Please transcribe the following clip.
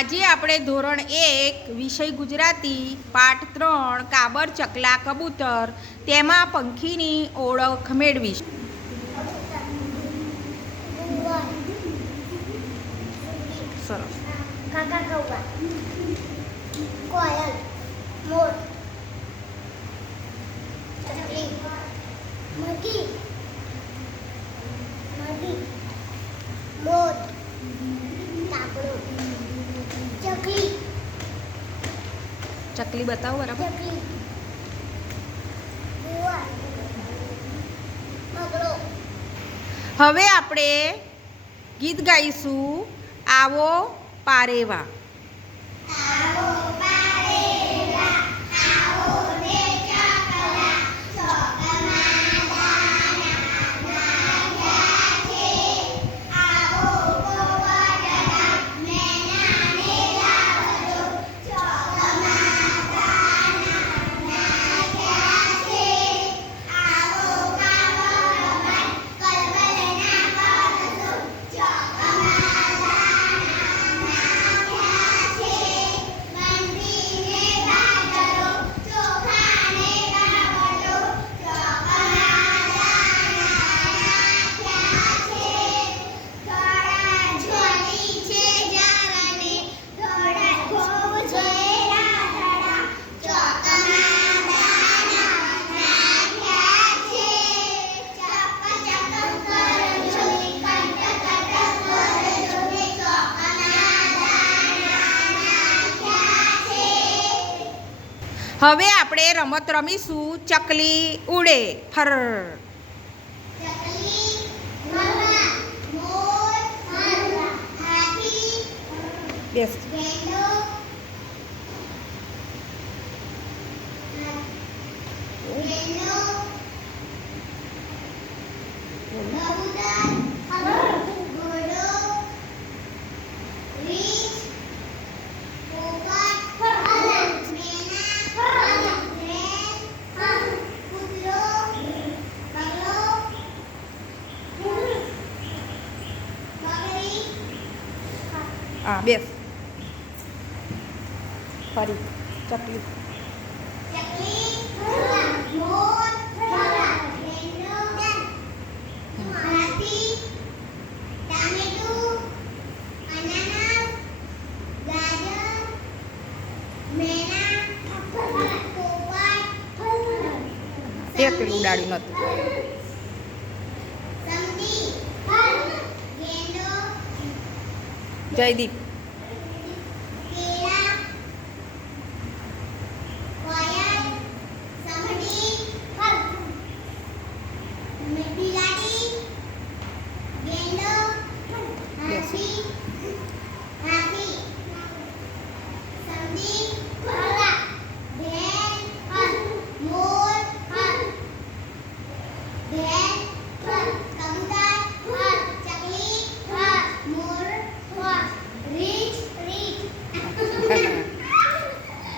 આજે આપણે ધોરણ 1 વિષય ગુજરાતી પાઠ 3 કાબર ચકલા કબૂતર તેમાં પંખીની ઓળખ મેળવીશું. સરસ. કાકા કૌવા, કોયલ, મોર, ચકલી, મરઘી, મોર, કાગડો, ચકલી, ચકલી બતાવો બરાબર. ચકલી, કુવા, બગડો. હવે આપણે ગીત ગાઈશું. આવો પારેવા. હવે આપણે રમત રમીશું. ચકલી ઉડે ફર. બેસ. હા બેસ. ફરી ચકલી. તે પેલું ઉડાડ્યું નતું. જયદીપ. Happy